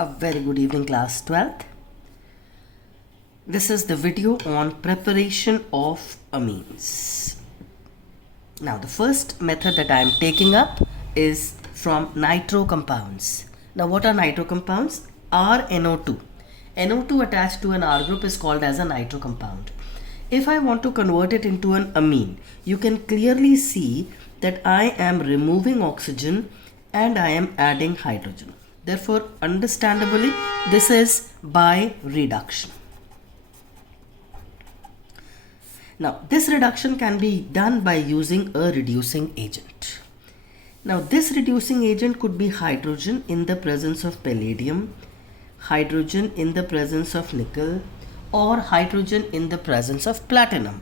A very good evening, class 12th. This is the video on preparation of amines. Now, the first method that I am taking up is from nitro compounds. Now, what are nitro compounds? RNO2. NO2 attached to an R group is called as a nitro compound. If I want to convert it into an amine, you can clearly see that I am removing oxygen and I am adding hydrogen. Therefore, understandably, this is by reduction. Now, this reduction can be done by using a reducing agent. Now, this reducing agent could be hydrogen in the presence of palladium, hydrogen in the presence of nickel, or hydrogen in the presence of platinum.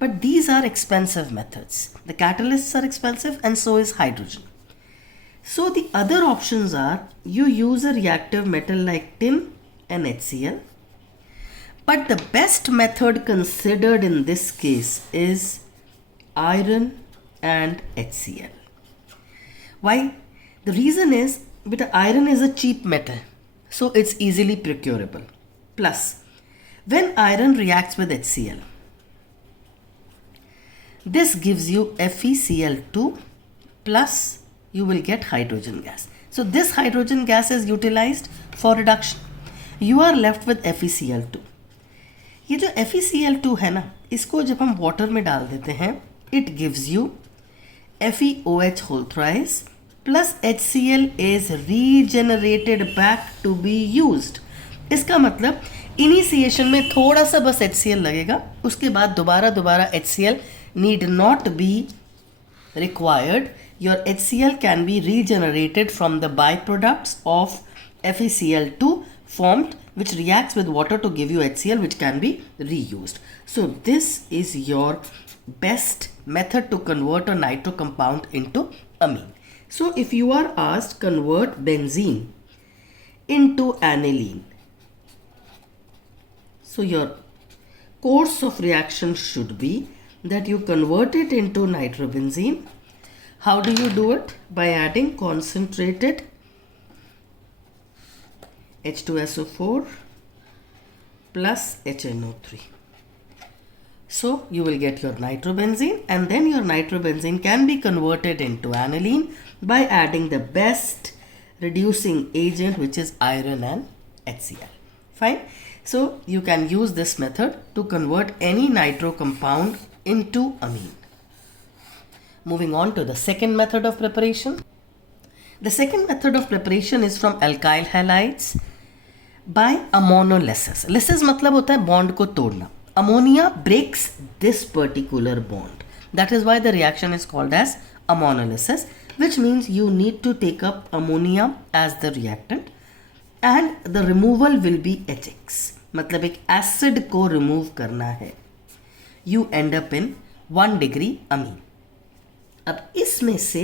But these are expensive methods. The catalysts are expensive and so is hydrogen. So the other options are you use a reactive metal like tin and HCl. But the best method considered in this case is iron and HCl. Why? The reason is because iron is a cheap metal, so it's easily procurable. Plus, when iron reacts with HCl, this gives you FeCl2 plus you will get hydrogen gas. So this hydrogen gas is utilized for reduction. You are left with FeCl2. ये जो FeCl2 है ना, इसको जब हम water में डाल देते हैं, it gives you FeOH whole thrice plus HCl is regenerated back to be used. इसका मतलब इनिशिएशन में थोड़ा सा बस HCl लगेगा, उसके बाद दोबारा HCl need not be required. Your HCl can be regenerated from the byproducts of FeCl2 formed, which reacts with water to give you HCl, which can be reused. So this is your best method to convert a nitro compound into amine. So if you are asked convert benzene into aniline, so your course of reaction should be that you convert it into nitrobenzene. How do you do it? By adding concentrated H2SO4 plus HNO3. So you will get your nitrobenzene, and then your nitrobenzene can be converted into aniline by adding the best reducing agent, which is iron and HCl. Fine. So you can use this method to convert any nitro compound into amine. Moving on to the second method of preparation. The second method of preparation is from alkyl halides by ammonolysis. Lysis मतलब होता है bond को तोड़ना. Ammonia breaks this particular bond. That is why the reaction is called as ammonolysis, which means you need to take up ammonia as the reactant and the removal will be HX. मतलब एक acid को remove करना है. You end up in 1 degree amine. अब इसमें से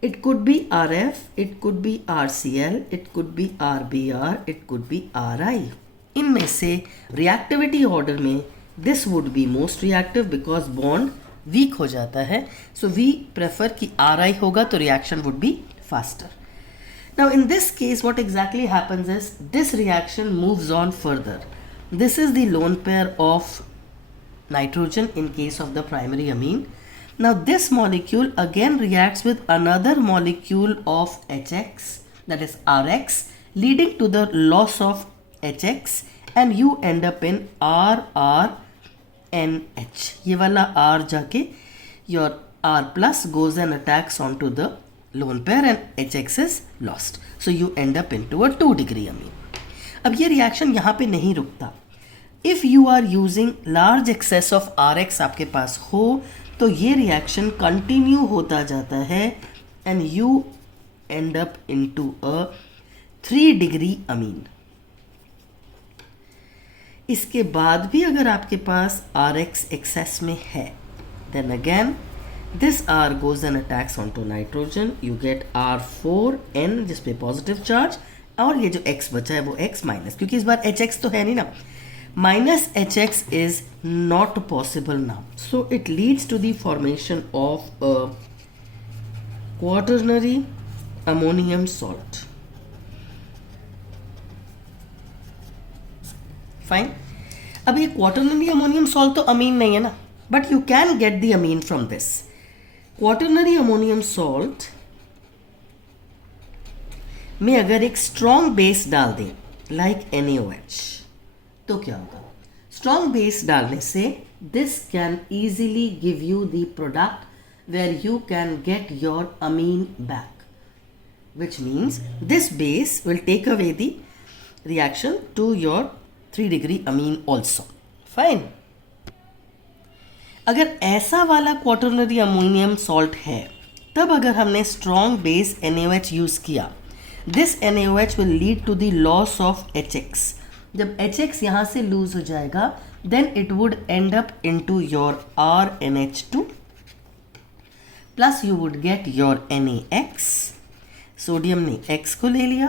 it could be RF, it could be RCl, it could be RBr, it could be RI. इनमें से reactivity order में this would be most reactive because bond weak हो जाता है. So we prefer कि RI होगा तो reaction would be faster. Now in this case what exactly happens is this reaction moves on further. This is the lone pair of nitrogen in case of the primary amine. Now this molecule again reacts with another molecule of HX, that is RX, leading to the loss of HX, and you end up in RRNH. ये वाला R जाके your R plus goes and attacks onto the lone pair and HX is lost. So you end up into a 2 degree amine. अब ये reaction यहाँ पे नहीं रुकता. If you are using large excess of RX आपके पास हो तो ये रिएक्शन कंटिन्यू होता जाता है and you end up into a 3 degree amine. इसके बाद भी अगर आपके पास RX एक्सेस में है then again this R goes and attacks onto nitrogen. You get R4N जिसपे पॉजिटिव चार्ज, और ये जो X बचा है वो X माइनस, क्योंकि इस बार HX तो है नहीं ना. Minus HX is not possible now. So it leads to the formation of a quaternary ammonium salt. Fine. अब ये क्वाटरनरी अमोनियम सॉल्ट तो अमीन नहीं है ना, but you can get the amine from this. Quaternary ammonium salt में अगर एक strong base डाल दें लाइक NaOH, तो क्या होगा? स्ट्रॉन्ग बेस डालने से this can easily give you the product where you can get your amine back, which means this base will take away the reaction to your 3-degree amine also. Fine. अगर ऐसा वाला quaternary ammonium salt है, तब अगर हमने strong base NaOH use किया, this NaOH will lead to the loss of HX. जब HX यहाँ से लूज हो जाएगा, then it would end up into your RNH2 plus you would get your NaX. Sodium ने X को ले लिया,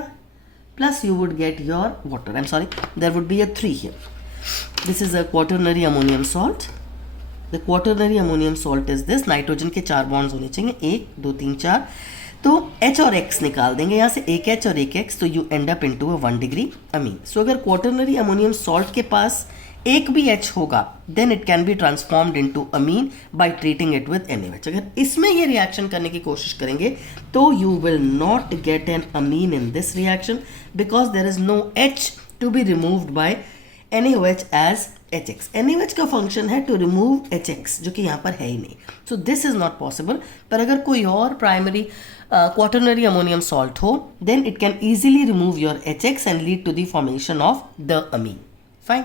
plus you would get your water. I'm sorry, there would be a 3 here. This is a quaternary ammonium salt. The quaternary ammonium salt is this. Nitrogen के 4 bonds होने चाहिए, 1 2 3 4. तो H और X निकाल देंगे यहाँ से, एक H और एक X, तो you end up into a 1 degree amine. So अगर क्वाटरनरी अमोनियम सॉल्ट के पास एक भी H होगा, then it can be transformed into amine by treating it with NaOH. अगर इसमें ये रिएक्शन करने की कोशिश करेंगे तो you will not get an amine in this reaction because there is no H to be removed by NaOH as HX. NaOH का function है टू रिमूव HX, जो कि यहाँ पर है ही नहीं. So this is not possible. पर अगर कोई और प्राइमरी क्वाटरनरी अमोनियम सॉल्ट हो, then it can easily remove your HX and lead to the formation of the amine. Fine.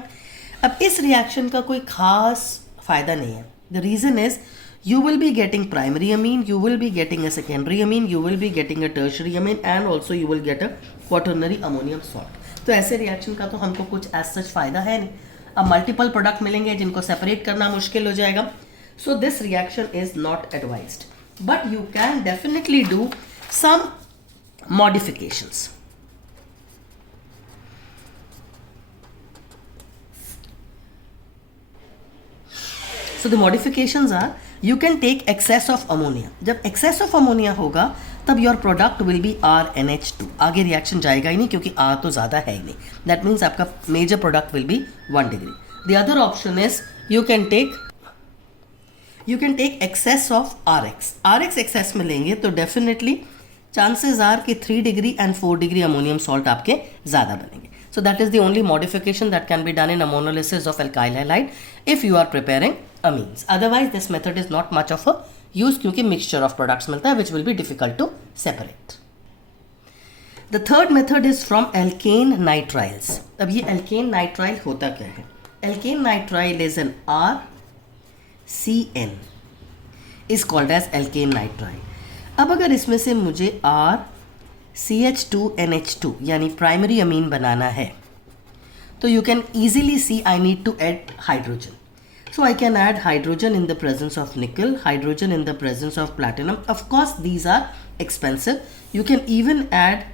अब इस रिएक्शन का कोई खास फायदा नहीं है. The reason is you will be getting primary amine, you will be getting a secondary amine, you will be getting a tertiary amine and also you will get a quaternary ammonium salt. तो ऐसे reaction का तो हमको कुछ as such फायदा है नहीं. अब मल्टीपल प्रोडक्ट मिलेंगे जिनको सेपरेट करना मुश्किल हो जाएगा. So this reaction is not advised, but you can definitely do some modifications. So the modifications are, you can take excess of ammonia. जब excess of ammonia होगा तब your product will be RNH2. आगे reaction जाएगा ही नहीं क्योंकि R तो ज़्यादा है ही नहीं. That means आपका major product will be 1 degree. The other option is you can take excess of RX. RX excess में लेंगे तो definitely chances are कि 3 degree and 4 degree ammonium salt आपके ज़्यादा बनेंगे. So that is the only modification that can be done in ammonolysis of alkyl halide if you are preparing amines. Otherwise this method is not much of a use क्योंकि mixture of products मिलता है which will be difficult to separate. The third method is from alkane nitriles. अब ये alkane nitrile होता क्या है? Alkane nitrile is an RCN is called as alkane nitrile. अब अगर इसमें से मुझे CH2NH2 यानी प्राइमरी अमीन बनाना है तो you can easily see I need to add hydrogen. So I can add hydrogen in the presence of nickel, hydrogen in the presence of platinum. Of course these are expensive. You can even add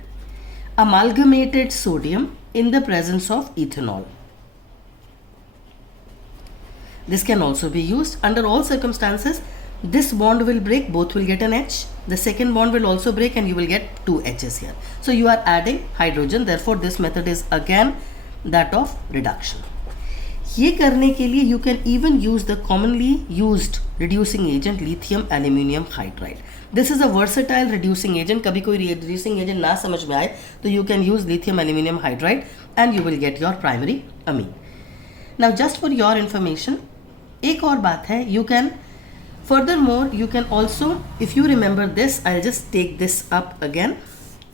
amalgamated sodium in the presence of ethanol. This can also be used. Under all circumstances this bond will break, both will get an H. The second bond will also break and you will get 2 H's here. So you are adding hydrogen, therefore this method is again that of reduction. ये करने के लिए you can even use the commonly used reducing agent lithium aluminium hydride. This is a versatile reducing agent. कभी कोई reducing agent ना समझ में आए तो you can use lithium aluminium hydride and you will get your primary amine. Now just for your information, एक और बात है, you can furthermore you can also, if you remember this, I'll just take this up again.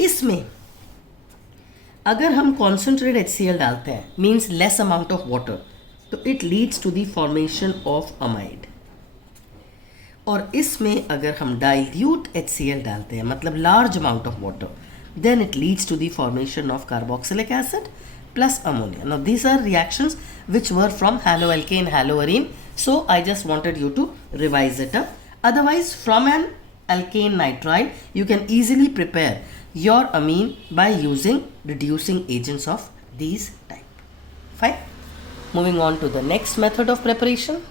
इसमें अगर हम concentrated HCl डालते हैं, means less amount of water, तो it leads to the formation of amide. और इसमें अगर हम dilute HCl डालते हैं, मतलब large amount of water, then it leads to the formation of carboxylic acid plus ammonia. Now these are reactions which were from haloalkane haloarine. So I just wanted you to revise it up. Otherwise from an alkane nitrile you can easily prepare your amine by using reducing agents of these type. Fine. Moving on to the next method of preparation.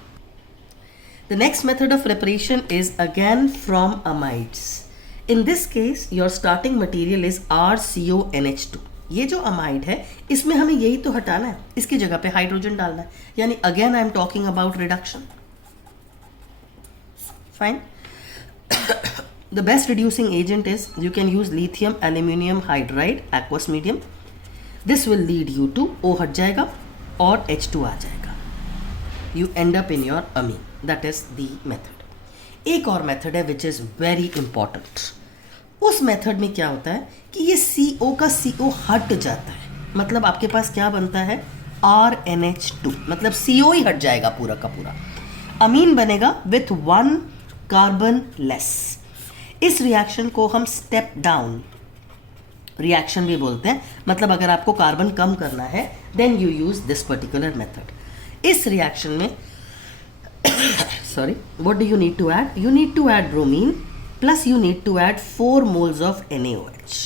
The next method of preparation is again from amides. In this case your starting material is RCONH2. ये जो amide है इसमें हमें यही तो हटाना है, इसकी जगह पे हाइड्रोजन डालना है, यानी again I am talking about reduction. Fine. The best reducing agent is you can use lithium aluminum hydride aqueous medium. This will lead you to O हट जाएगा और H2 आ जाएगा. You end up in your amine. That is the method. एक और method है which is very important. उस method में क्या होता है कि ये CO का CO हट जाता है, मतलब आपके पास क्या बनता है RNH2, मतलब CO ही हट जाएगा पूरा का पूरा. अमीन बनेगा विथ 1 कार्बन लेस. इस रिएक्शन को हम स्टेप डाउन रिएक्शन भी बोलते हैं, मतलब अगर आपको कार्बन कम करना है then you use this particular method. इस रिएक्शन में sorry, what do you need to add? You need to add bromine plus you need to add 4 moles of NaOH.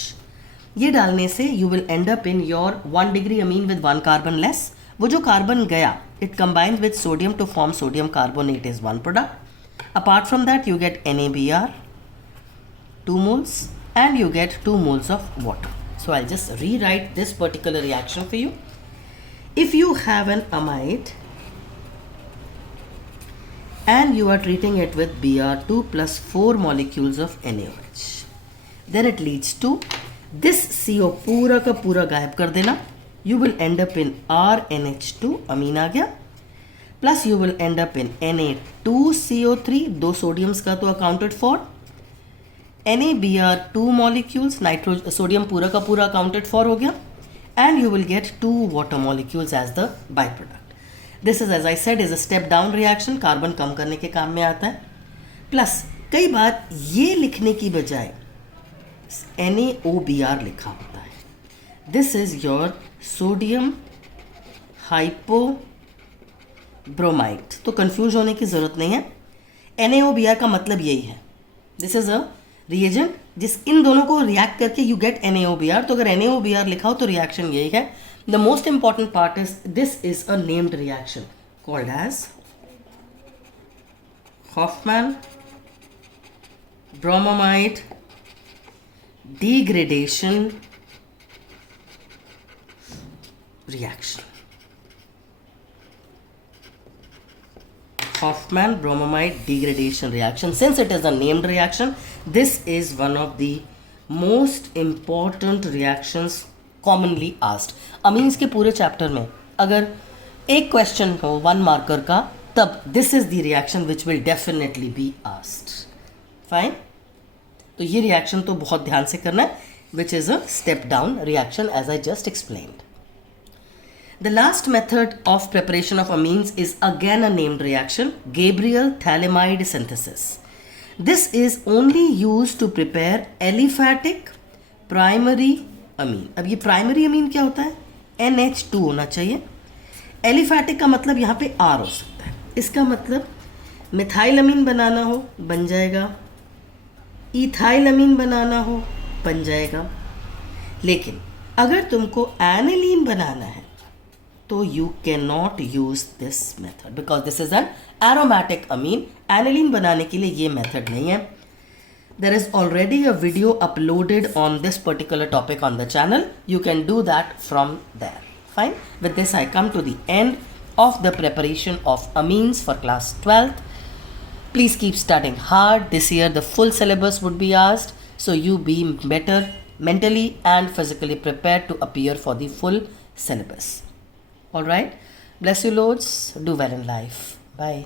ये डालने से you will end up in your 1 degree amine with 1 carbon less. वो जो carbon गया it combines with sodium to form sodium carbonate is one product. Apart from that you get NaBr 2 moles and you get 2 moles of water. So I'll just rewrite this particular reaction for you. If you have an amide and you are treating it with Br2 plus 4 molecules of NaOH, then it leads to this CO पूरा का पूरा गायब कर देना. You will end up in RNH2 अमीन आ गया, plus you will end up in Na2CO3 दो sodiums का तो accounted for, NaBr2 molecules sodium पूरा का पूरा अकाउंटेड फॉर हो गया, and you will get 2 water molecules as the byproduct. This is as I said is a step down reaction, carbon कम करने के काम में आता है. प्लस कई बार ये लिखने की बजाय NaOBr लिखा होता है. This is your sodium hypobromide. तो कंफ्यूज होने की ज़रूरत नहीं है, NaOBr का मतलब यही है. दिस इज अ रिएजेंट जिस इन दोनों को रिएक्ट करके यू गेट NaOBr. तो अगर NaOBr लिखा हो तो रिएक्शन यही है. The most important part is this is a named reaction called as Hofmann bromamide degradation reaction. Hofmann bromamide degradation reaction. Since it is a named reaction, this is one of the most important reactions commonly asked. Amines के पूरे chapter में अगर एक question हो 1 marker का, तब this is the reaction which will definitely be asked. Fine. तो ये रिएक्शन तो बहुत ध्यान से करना है, which is a step down reaction as I just explained. The last method of preparation of amines is again a named reaction, Gabriel Thalamide synthesis. This is only use to prepare aliphatic primary amine. अब ये primary amine क्या होता है, NH2 होना चाहिए. Aliphatic का मतलब यहाँ पे R हो सकता है. इसका मतलब मिथाइल अमीन बनाना हो बन जाएगा, इथाइल अमीन बनाना हो बन जाएगा. लेकिन अगर तुमको एनिलीन बनाना है तो you can not use this method because this is an aromatic amine. Aniline बनाने के लिए ये मेथड नहीं है. There is already a video uploaded on this particular topic on the channel. You can do that from there. Fine. With this, I come to the end of the preparation of amines for class 12th. Please keep studying hard. This year, the full syllabus would be asked. So you be better mentally and physically prepared to appear for the full syllabus. All right. Bless you, Lords. Do well in life. Bye.